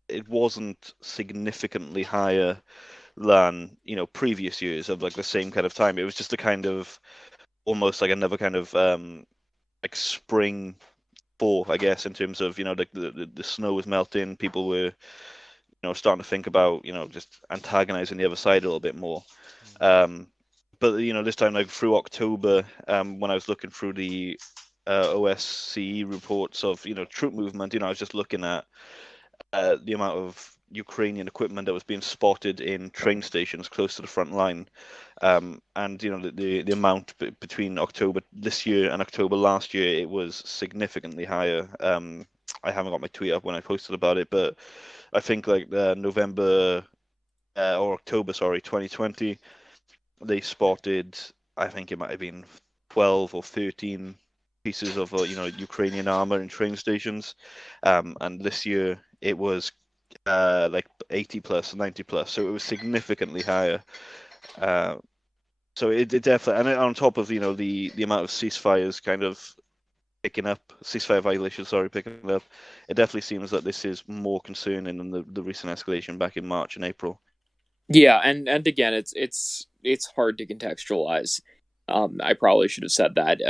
It wasn't significantly higher than previous years of like the same kind of time. It was just a kind of almost like another kind of like spring thaw, I guess, in terms of like the snow was melting, people were starting to think about just antagonizing the other side a little bit more. But this time, like through October, when I was looking through the OSCE reports of troop movement, I was just looking at the amount of Ukrainian equipment that was being spotted in train stations close to the front line, and the amount between October this year and October last year, it was significantly higher. I haven't got my tweet up when I posted about it, but I think like November or October, sorry, 2020, they spotted, I think it might have been 12 or 13 pieces of Ukrainian armor in train stations, and this year it was like 80 plus, 90 plus, so it was significantly higher. So it definitely, and on top of the amount of ceasefires kind of picking up, ceasefire violations, sorry, picking up, it definitely seems that this is more concerning than the recent escalation back in March and April. Yeah, and again, it's hard to contextualize. I probably should have said that.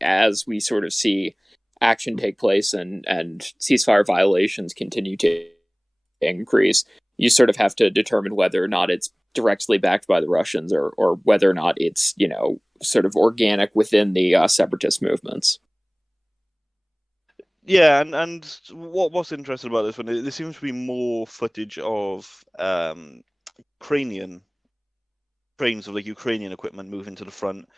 As we sort of see action take place and ceasefire violations continue to increase, you sort of have to determine whether or not it's directly backed by the Russians or whether or not it's sort of organic within the separatist movements. Yeah, and what's interesting about this one, there seems to be more footage of Ukrainian trains of like Ukrainian equipment moving to the front,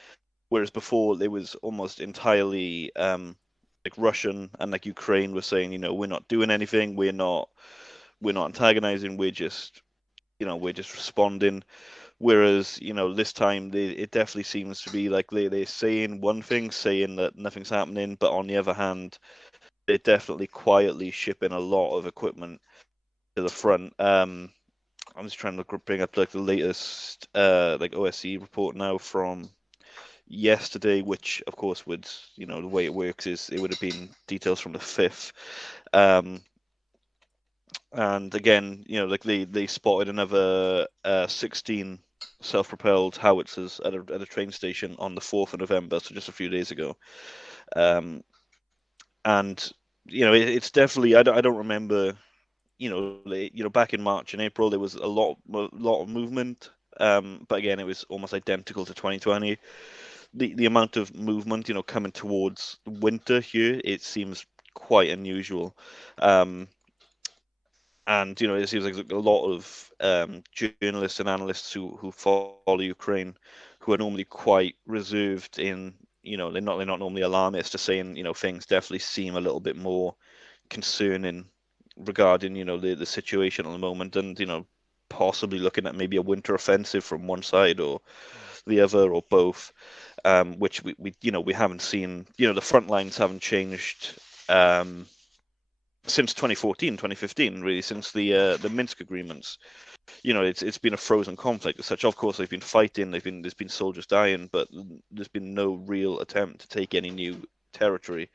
whereas before it was almost entirely like Russian, and like Ukraine was saying, we're not doing anything, we're not antagonizing, we're just responding. Whereas this time it definitely seems to be like they're saying one thing, saying that nothing's happening, but on the other hand, they're definitely quietly shipping a lot of equipment to the front. I'm just trying to bring up like the latest like OSCE report now from yesterday, which of course would, the way it works is it would have been details from the 5th. And again, like they spotted another 16 self-propelled howitzers at a train station on the 4th of November, so just a few days ago. And it's definitely, I don't remember, back in March and April there was a lot of movement, but again it was almost identical to 2020. The amount of movement, coming towards winter here, it seems quite unusual. And it seems like a lot of journalists and analysts who follow Ukraine, who are normally quite reserved in, they're not normally alarmist, are saying, things definitely seem a little bit more concerning regarding, the situation at the moment, and possibly looking at maybe a winter offensive from one side or the other, or both, which we haven't seen. The front lines haven't changed since 2014, 2015, really, since the Minsk agreements. It's been a frozen conflict as such. Of course, they've been fighting. There's been soldiers dying, but there's been no real attempt to take any new territory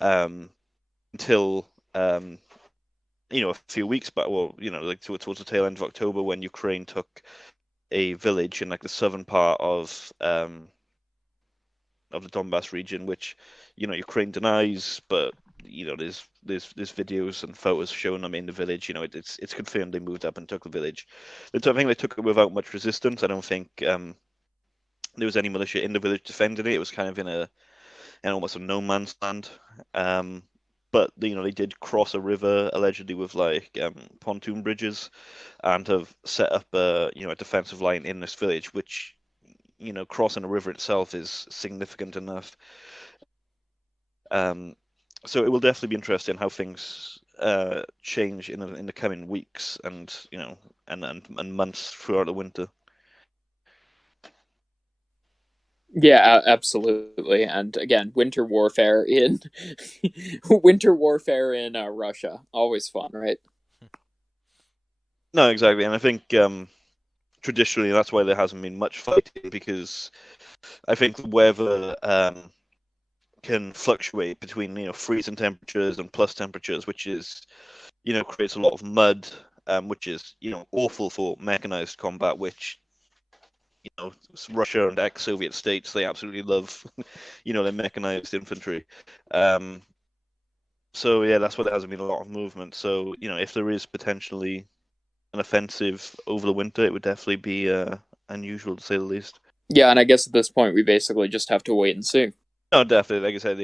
until a few weeks back. Well, like towards the tail end of October, when Ukraine took a village in like the southern part of the Donbass region, which Ukraine denies, but there's videos and photos showing them in the village. It's confirmed they moved up and took the village. I think they took it without much resistance. I don't think there was any militia in the village defending it. It was kind of in almost a no man's land. But they did cross a river allegedly with like pontoon bridges, and have set up a defensive line in this village, which crossing a river itself is significant enough. So it will definitely be interesting how things change in the coming weeks and and months throughout the winter. Yeah, absolutely. And again, winter warfare in Russia, always fun, right? No, exactly, and I think traditionally that's why there hasn't been much fighting, because I think the weather can fluctuate between freezing temperatures and plus temperatures, which is creates a lot of mud, which is awful for mechanized combat, which Russia and ex-Soviet states, they absolutely love their mechanized infantry. So yeah, that's why there hasn't been a lot of movement. So if there is potentially an offensive over the winter, it would definitely be unusual, to say the least. Yeah, and I guess at this point we basically just have to wait and see. No, definitely. Like I said,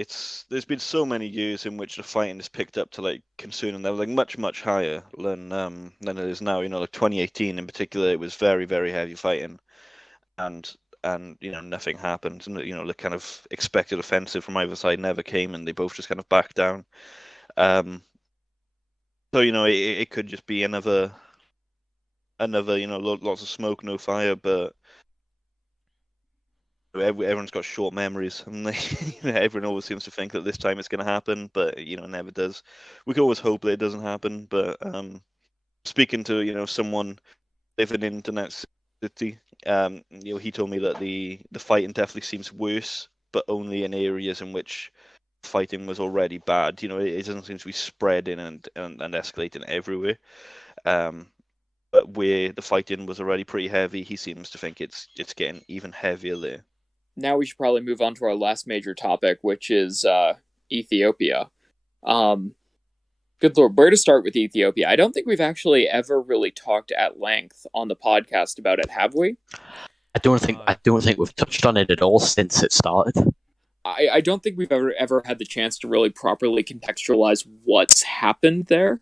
there's been so many years in which the fighting has picked up to like concerning levels, like much higher than it is now. Like 2018 in particular, it was very, very heavy fighting, and nothing happened, and the kind of expected offensive from either side never came, and they both just kind of backed down. So it could just be another lots of smoke, no fire, but everyone's got short memories, and everyone always seems to think that this time it's going to happen, but it never does. We can always hope that it doesn't happen, but speaking to someone living in Donetsk City, he told me that the fighting definitely seems worse, but only in areas in which fighting was already bad. It doesn't seem to be spreading and escalating everywhere. But where the fighting was already pretty heavy, he seems to think it's getting even heavier there. Now we should probably move on to our last major topic, which is Ethiopia. Good Lord, where to start with Ethiopia? I don't think we've actually ever really talked at length on the podcast about it, have we? I don't think we've touched on it at all since it started. I don't think we've ever had the chance to really properly contextualize what's happened there.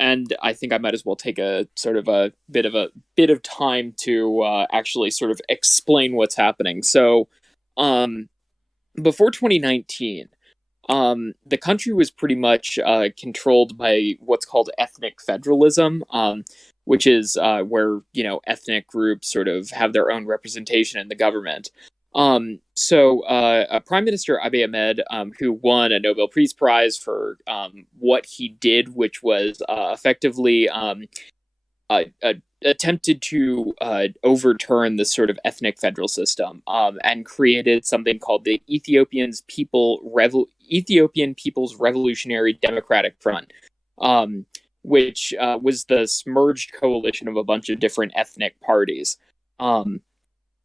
And I think I might as well take a sort of a bit of time to actually sort of explain what's happening. So, before 2019, the country was pretty much controlled by what's called ethnic federalism, which is where ethnic groups sort of have their own representation in the government. So Prime Minister Abiy Ahmed, who won a Nobel Peace Prize for what he did, which was effectively attempted to overturn this sort of ethnic federal system, and created something called the Ethiopian People's Revolutionary Democratic Front, which was this merged coalition of a bunch of different ethnic parties.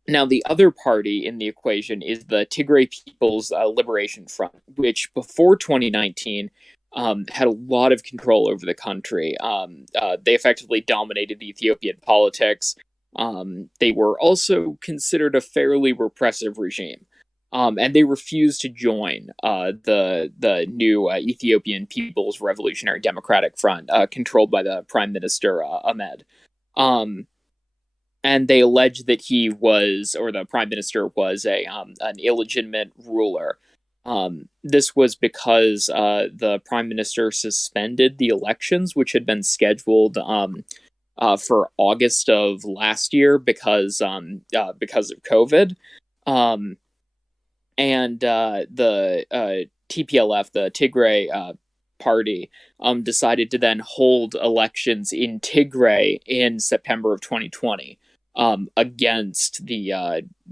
Now, the other party in the equation is the Tigray People's Liberation Front, which before 2019 had a lot of control over the country. They effectively dominated Ethiopian politics. They were also considered a fairly repressive regime. And they refused to join the new Ethiopian People's Revolutionary Democratic Front, controlled by the Prime Minister Ahmed. And they alleged that he was, or the Prime Minister was, an illegitimate ruler. This was because the Prime Minister suspended the elections, which had been scheduled for August of last year because of COVID. And the TPLF, the Tigray party, decided to then hold elections in Tigray in September of 2020, against the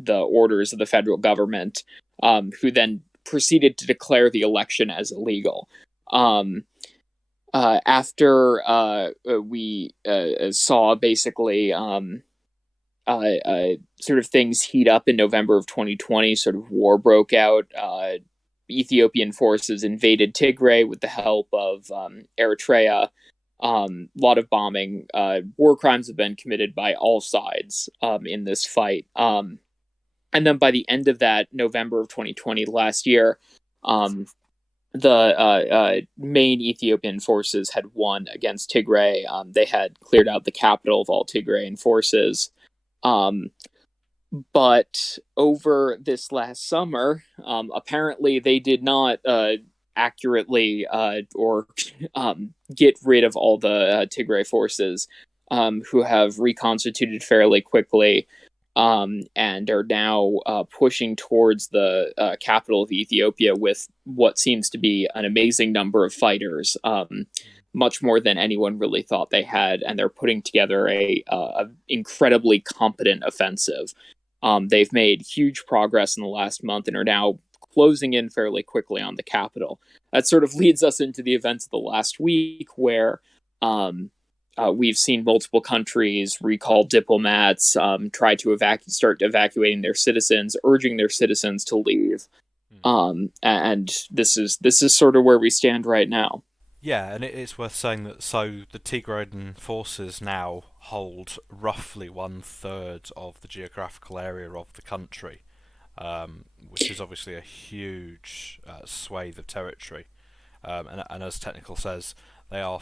orders of the federal government, who then proceeded to declare the election as illegal. After we saw basically sort of things heat up in November of 2020, sort of war broke out. Ethiopian forces invaded Tigray with the help of Eritrea. A lot of bombing. War crimes have been committed by all sides in this fight. And then by the end of that November of 2020, last year, the main Ethiopian forces had won against Tigray. They had cleared out the capital of all Tigrayan forces. But over this last summer, apparently they did not accurately or get rid of all the Tigray forces, who have reconstituted fairly quickly, and are now pushing towards the capital of Ethiopia with what seems to be an amazing number of fighters, much more than anyone really thought they had, and they're putting together a incredibly competent offensive. They've made huge progress in the last month and are now closing in fairly quickly on the capital. That sort of leads us into the events of the last week, where we've seen multiple countries recall diplomats, try to start evacuating their citizens, urging their citizens to leave. And this is sort of where we stand right now. Yeah, and it's worth saying that the Tigrayan forces now hold roughly 1/3 of the geographical area of the country, which is obviously a huge swathe of territory. And as Technical says, they are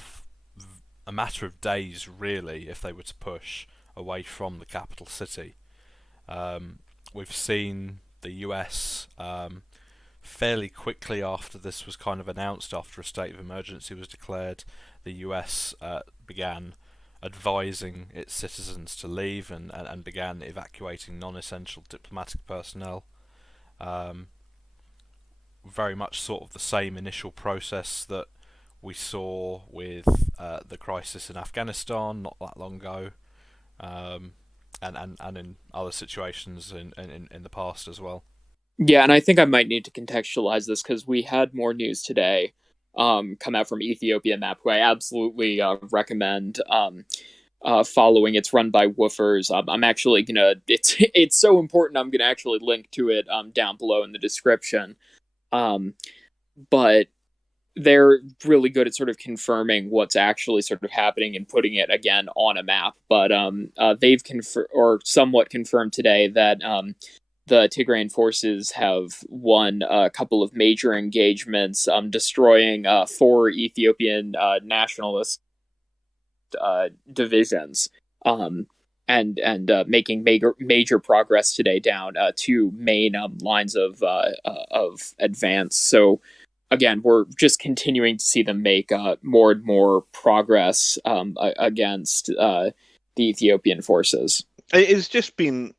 a matter of days, really, if they were to push away from the capital city. We've seen the US fairly quickly after this was kind of announced, after a state of emergency was declared, the US began advising its citizens to leave and began evacuating non-essential diplomatic personnel. Very much sort of the same initial process that we saw with the crisis in Afghanistan not that long ago, and in other situations in the past as well. Yeah, and I think I might need to contextualize this because we had more news today come out from Ethiopia Map, who I absolutely recommend following. It's run by Woofers. I'm actually gonna. It's so important. I'm gonna actually link to it down below in the description. But they're really good at sort of confirming what's actually sort of happening and putting it again on a map. But they've somewhat confirmed today that the Tigrayan forces have won a couple of major engagements, destroying 4 Ethiopian nationalist divisions, and making major progress today down 2 main lines of advance. So again, we're just continuing to see them make more and more progress against the Ethiopian forces. It's just been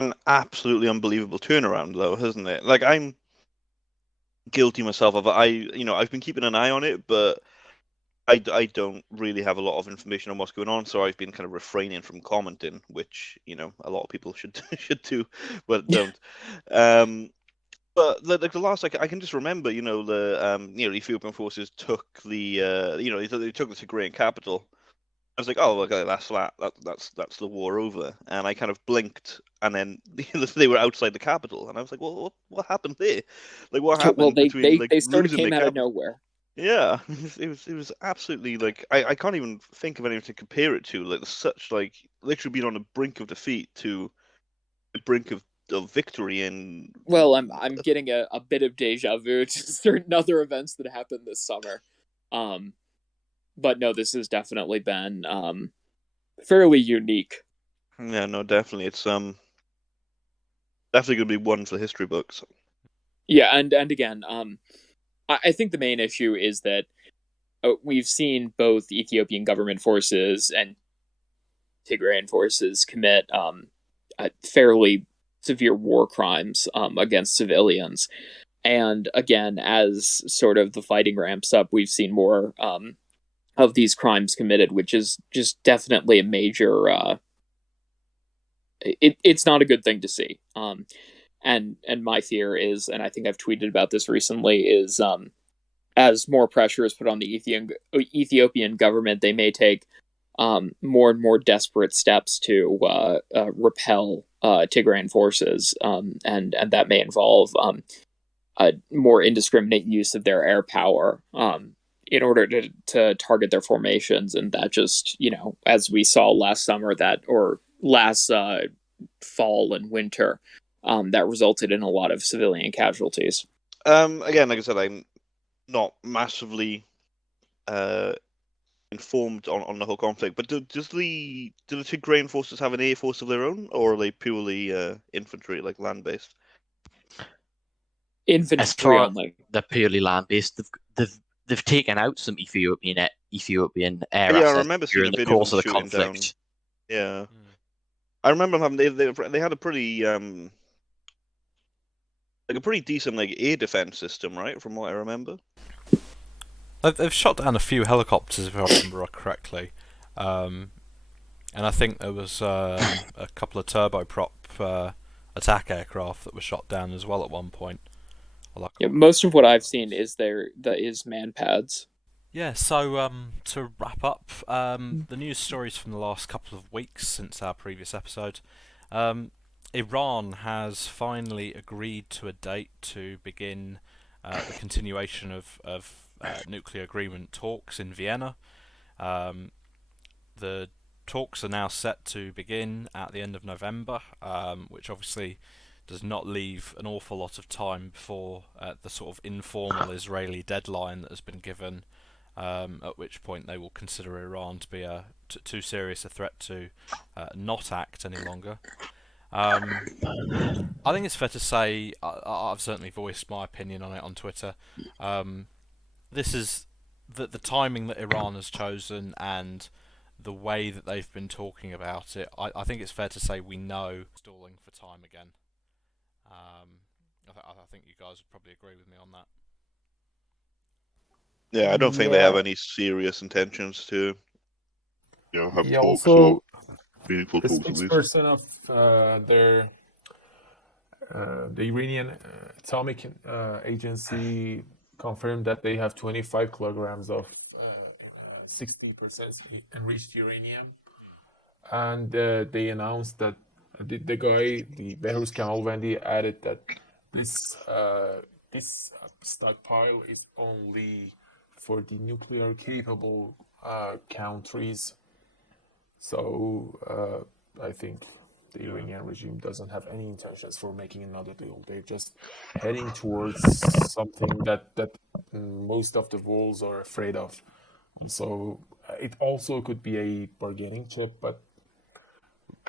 an absolutely unbelievable turnaround, though, hasn't it? Like, I'm guilty myself of it. I've been keeping an eye on it, but I don't really have a lot of information on what's going on, so I've been kind of refraining from commenting, which a lot of people should should do, but don't. But the last I can just remember, the Ethiopian forces took they took the Tigrayan capital. I was like, oh, okay, that's that. That's the war over. And I kind of blinked, and then they were outside the capital, and I was like, well, what happened there? Like, what Well, happened between like they sort of losing the came out of capital? nowhere. Yeah, it was absolutely like I can't even think of anything to compare it to. Like such like literally being on the brink of defeat to the brink of victory and Well, I'm getting a bit of deja vu to certain other events that happened this summer. But no, this has definitely been fairly unique. yeah, no, definitely it's definitely gonna be one for the history books. Yeah, and again, I think the main issue is that we've seen both Ethiopian government forces and Tigrayan forces commit fairly severe war crimes against civilians. And again, as sort of the fighting ramps up, we've seen more of these crimes committed, which is just definitely a major. It's not a good thing to see. And my fear is, and I think I've tweeted about this recently, is as more pressure is put on the Ethiopian government, they may take more and more desperate steps to repel Tigrayan forces, and that may involve a more indiscriminate use of their air power in order to target their formations, and that just as we saw last summer or last fall and winter, that resulted in a lot of civilian casualties. Again, like I said, I'm not massively informed on the whole conflict, but do the Tigrayan forces have an air force of their own, or are they purely infantry, like land-based? As Infantry far only. they're purely land-based. They've taken out some Ethiopian air Yeah, I assets remember seeing during a the video of course them of the shooting down. conflict. Yeah, I remember having they had a pretty like a pretty decent like air defense system, right? From what I remember. They've shot down a few helicopters, if I remember correctly, and I think there was a couple of turboprop attack aircraft that were shot down as well at one point. Yeah, most of what I've seen is man pads. Yeah, so to wrap up, the news stories from the last couple of weeks since our previous episode, Iran has finally agreed to a date to begin the continuation of nuclear agreement talks in Vienna. The talks are now set to begin at the end of November, which obviously does not leave an awful lot of time before the sort of informal Israeli deadline that has been given, at which point they will consider Iran to be too serious a threat to not act any longer. I think it's fair to say, I've certainly voiced my opinion on it on Twitter. This is the timing that Iran has chosen and the way that they've been talking about it. I think it's fair to say we know stalling for time again. I think you guys would probably agree with me on that. Yeah, I don't think they have Yeah. any serious intentions to have Yeah, talks also, or meaningful the talks at least. spokesperson of the Iranian Atomic Agency confirmed that they have 25 kilograms of 60% enriched uranium, and they announced that the Belarus Kamalvandi added that this stockpile is only for the nuclear capable countries. So I think the Iranian regime doesn't have any intentions for making another deal. They're just heading towards something that most of the worlds are afraid of. And so it also could be a bargaining chip, but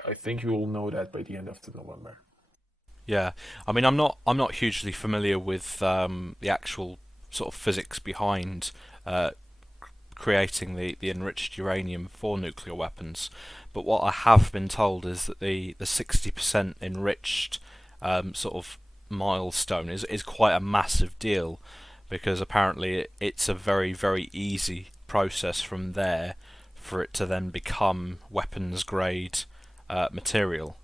I think you will know that by the end of November. Yeah, I mean, I'm not hugely familiar with the actual sort of physics behind creating the enriched uranium for nuclear weapons, but what I have been told is that the 60% enriched sort of milestone is quite a massive deal, because apparently it's a very, very easy process from there for it to then become weapons grade material.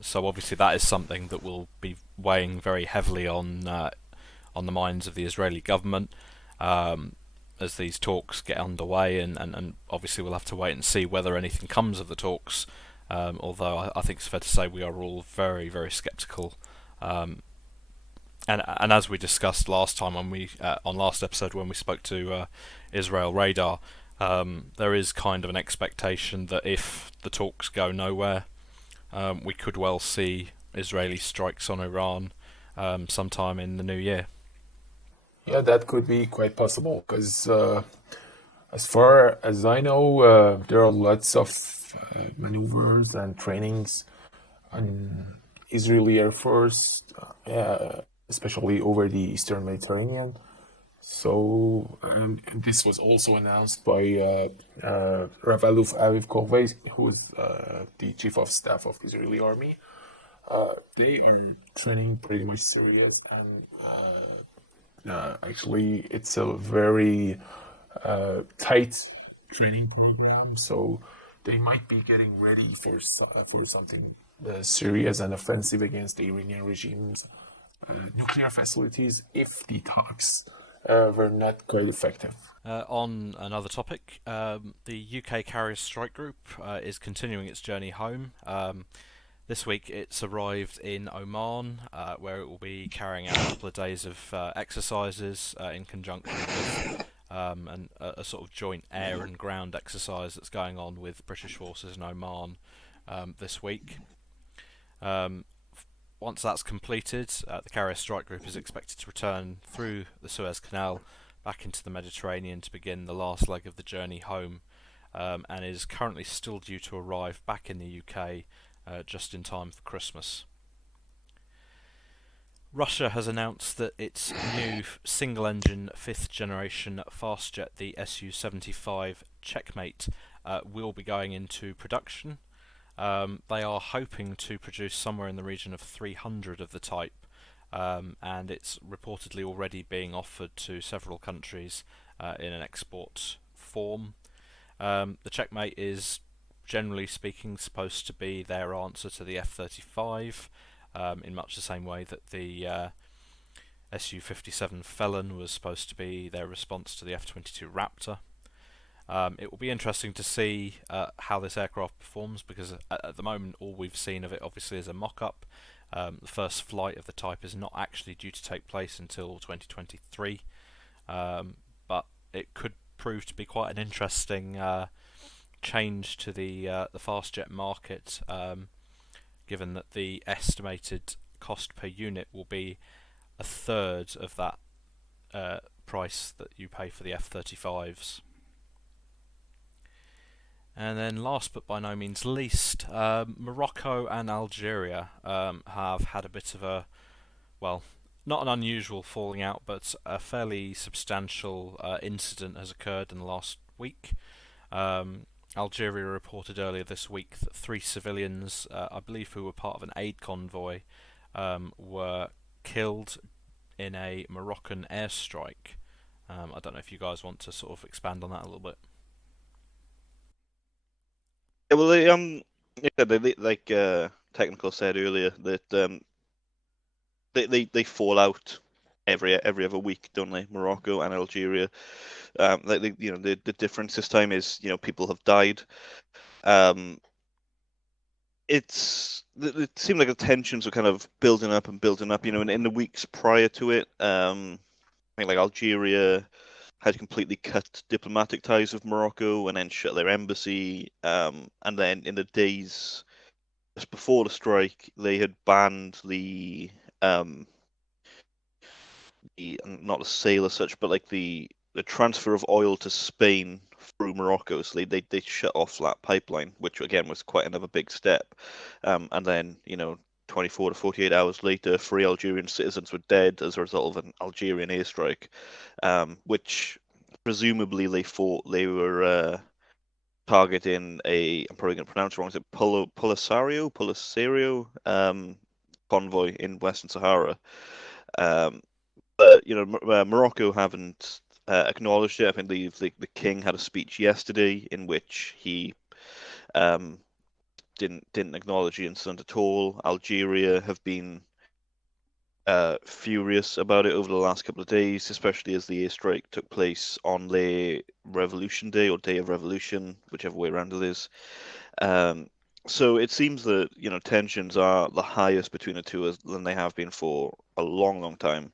So obviously that is something that will be weighing very heavily on the minds of the Israeli government as these talks get underway, and obviously we'll have to wait and see whether anything comes of the talks. Although I think it's fair to say we are all very, very sceptical. And as we discussed last time when we on last episode when we spoke to Israel Radar, there is kind of an expectation that if the talks go nowhere, we could well see Israeli strikes on Iran sometime in the new year. Yeah, that could be quite possible because, as far as I know, there are lots of maneuvers and trainings on Israeli Air Force, especially over the Eastern Mediterranean. So, and this was also announced by Rav-Aluf Aviv Korvei, who is the chief of staff of Israeli army. They are training pretty much serious, and actually, it's a very tight training program. So they might be getting ready for something serious and offensive against the Iranian regime's nuclear facilities if the talks were not quite effective. On another topic, the UK Carrier Strike Group is continuing its journey home. This week it's arrived in Oman, where it will be carrying out a couple of days of exercises in conjunction with a sort of joint air and ground exercise that's going on with British forces in Oman this week. Once that's completed, the Carrier Strike Group is expected to return through the Suez Canal back into the Mediterranean to begin the last leg of the journey home, and is currently still due to arrive back in the UK just in time for Christmas. Russia has announced that its new single-engine 5th generation fast jet, the Su-75 Checkmate, will be going into production. They are hoping to produce somewhere in the region of 300 of the type, and it's reportedly already being offered to several countries in an export form. The Checkmate is, generally speaking, supposed to be their answer to the F-35, in much the same way that the Su-57 Felon was supposed to be their response to the F-22 Raptor. It will be interesting to see how this aircraft performs, because at the moment all we've seen of it obviously is a mock-up. The first flight of the type is not actually due to take place until 2023, but it could prove to be quite an interesting change to the fast jet market, given that the estimated cost per unit will be a third of that price that you pay for the F-35s. And then last but by no means least, Morocco and Algeria have had a bit of a, well, not an unusual falling out, but a fairly substantial incident has occurred in the last week. Algeria reported earlier this week that 3 civilians, I believe who were part of an aid convoy, were killed in a Moroccan airstrike. I don't know if you guys want to sort of expand on that a little bit. Yeah, well, like Technical said earlier, that they fall out every other week, don't they? Morocco and Algeria. The difference this time is, people have died. It seemed like the tensions were kind of building up and building up. In the weeks prior to it, I think like Algeria had completely cut diplomatic ties with Morocco and then shut their embassy. And then in the days just before the strike, they had banned the not the sale as such, but like the transfer of oil to Spain through Morocco. So they shut off that pipeline, which again was quite another big step. And then 24 to 48 hours later, 3 Algerian citizens were dead as a result of an Algerian airstrike, which presumably they thought they were targeting I'm probably going to pronounce it wrong, is it Polisario convoy in Western Sahara. But Morocco haven't acknowledged it. I believe the king had a speech yesterday in which he um, didn't acknowledge the incident at all. Algeria have been furious about it over the last couple of days, especially as the airstrike took place on the Revolution Day or Day of Revolution, whichever way around it is. So it seems that tensions are the highest between the two than they have been for a long, long time,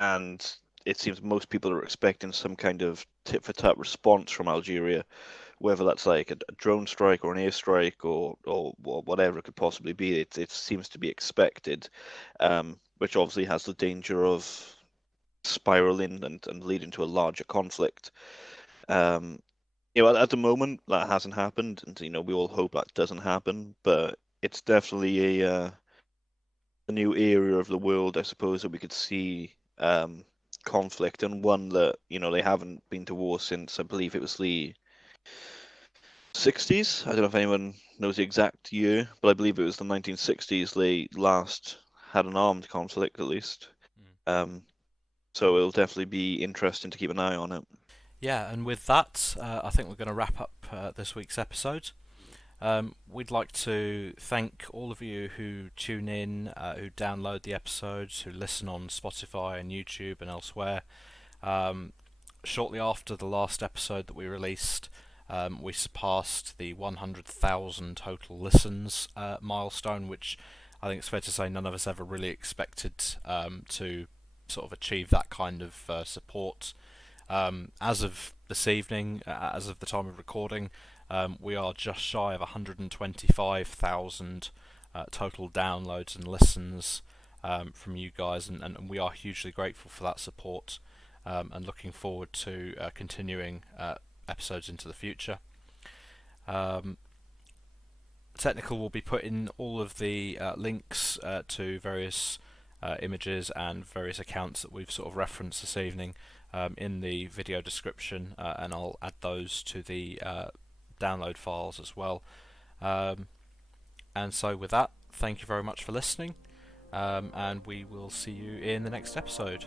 and it seems most people are expecting some kind of tit for tat response from Algeria, whether that's like a drone strike or an airstrike or whatever it could possibly be. It seems to be expected, which obviously has the danger of spiraling and leading to a larger conflict. At the moment that hasn't happened, and we all hope that doesn't happen. But it's definitely a new area of the world, I suppose, that we could see conflict, and one that they haven't been to war since, I believe it was the 60s. I don't know if anyone knows the exact year, but I believe it was the 1960s they last had an armed conflict, at least. So it'll definitely be interesting to keep an eye on it. Yeah, and with that, I think we're going to wrap up this week's episode. We'd like to thank all of you who tune in, who download the episodes, who listen on Spotify and YouTube and elsewhere. Shortly after the last episode that we released, we surpassed the 100,000 total listens milestone, which I think it's fair to say none of us ever really expected to sort of achieve that kind of support. As of this evening, as of the time of recording, we are just shy of 125,000 total downloads and listens from you guys, and we are hugely grateful for that support, and looking forward to continuing episodes into the future. Technical will be putting all of the links to various images and various accounts that we've sort of referenced this evening in the video description, and I'll add those to the download files as well. And so with that, thank you very much for listening, and we will see you in the next episode.